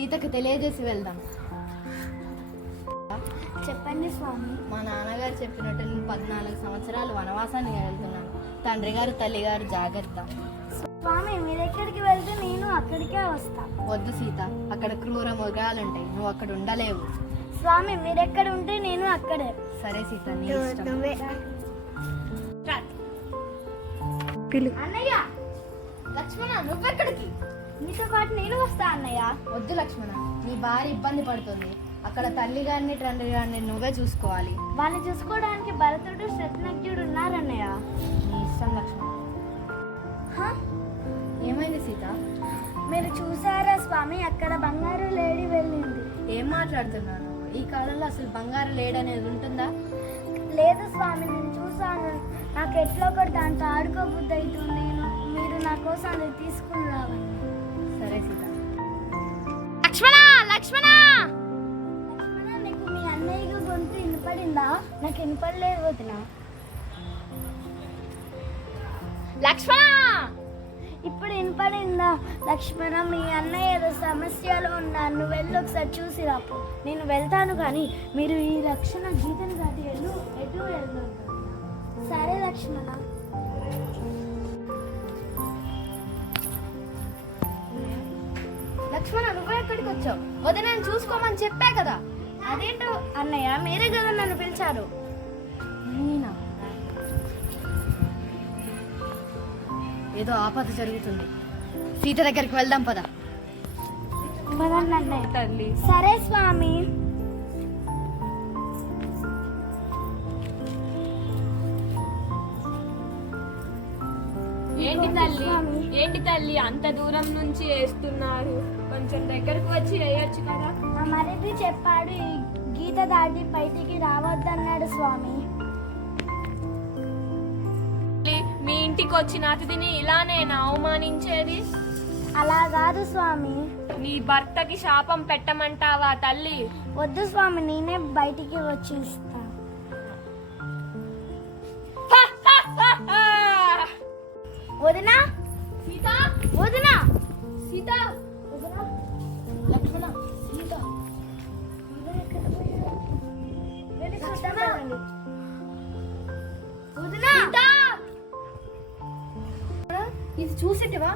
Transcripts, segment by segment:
సీతకు తెలియజేసి వెళ్దాం. చెప్పండి స్వామి. మా నాన్నగారు చెప్పినట్టు నేను 14 సంవత్సరాలు వనవాసానికి వెళ్తున్నాను. తండ్రి గారు తల్లి గారు జాగ్రత్త. స్వామి మీరెక్కడికి వెళ్తే నేను అక్కడికే వస్తా. వద్దు సీత, అక్కడ క్రూర మృగాలుంటాయి, నువ్వు అక్కడ ఉండలేవు. స్వామి మీరెక్కడ ఉంటే నేను అక్కడే. సరే సీత, నీ ఇష్టం. అన్నయ్య, లక్ష్మణ నువ్వెక్కడికి? నీతో పాటు నేను వస్తా అన్నయ్య. వద్దు లక్ష్మణ, నీ భార్య ఇబ్బంది పడుతుంది. అక్కడ తల్లి గారిని తండ్రి గారిని నువ్వే చూసుకోవాలి. వాళ్ళని చూసుకోవడానికి భరతుడు శతనజ్ఞుడు ఉన్నారన్నయ్య. నీ ఇష్టం లక్ష్మణ. ఏమైంది సీత? మీరు చూసారా స్వామి, అక్కడ బంగారు లేడీ వెళ్ళింది. ఏం మాట్లాడుతున్నాను? ఈ కాలంలో అసలు బంగారు లేడనేది ఉంటుందా? లేదు స్వామి, నేను చూసాను. నాకు ఎట్లా ఒకటి దాంతో ఆడుకోబుద్ధి అవుతుంది. మీరు నా కోసం అది తీసుకుని రావాలి. సరే సీత. లక్ష్మణ లక్ష్మణ లక్ష్మణ, నీకు మీ అన్నయ్య గొంతు వినపడిందా? నాకు వినపడలేదు వదిన. లక్ష్మణ, ఇప్పుడు వినపడిందా? లక్ష్మణ, మీ అన్నయ్య ఏదో సమస్యలో ఉన్నాను, నువ్వు వెళ్ళి ఒకసారి చూసి రాపు. నేను వెళ్తాను, కానీ మీరు ఈ రక్షణ గీతను దాటి ఎటు వెళ్తాను. సరే లక్ష్మణ. లక్ష్మణ, నువ్వు ఎక్కడికి వచ్చావు? వదిన నేను చూసుకోమని చెప్పా కదా. అదేంటో అన్నయ్య, మీరే కదా నన్ను పిలిచారు. నేనా? ఏదో ఆపద జరుగుతుంది. సీత దగ్గరికి వెళ్దాం పద. పదండి అన్నయ్య. తల్లి సరే స్వామి. ఏంటి తల్లి అంత దూరం నుంచి వేస్తున్నారు? కొంచెం దగ్గరకు వచ్చి వేయొచ్చు కదా. నా మరిది చెప్పాడు, ఈ గీత దాటి బయటికి రావద్దన్నాడు స్వామి. మీ ఇంటికి వచ్చిన అతిథిని ఇలానేనా అవమానించేది? అలా కాదు స్వామి. నీ భర్తకి శాపం పెట్టమంటావా తల్లి? వద్దు స్వామి, నేనే బయటికి వచ్చి ఇస్తా. వదినా, సీత, వదినా, సీత, వదినా, లక్ష్మణ, సీత. వదినా, ఇది చూసేటివా?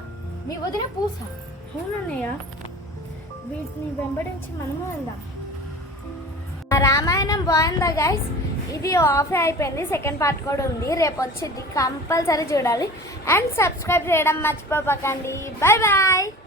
మీ వదిన పూస. అవునన్నయ్య, వీటిని వెంబడించి మనము వెళ్దాం. రామాయణం బాగుందా గైస్? ఇది ఆఫ్ అయిపోయింది, సెకండ్ పార్ట్ కూడా ఉంది, రేపు వచ్చింది, కంపల్సరీ చూడాలి. అండ్ సబ్స్క్రైబ్ చేయడం మర్చిపోకండి. Bye bye.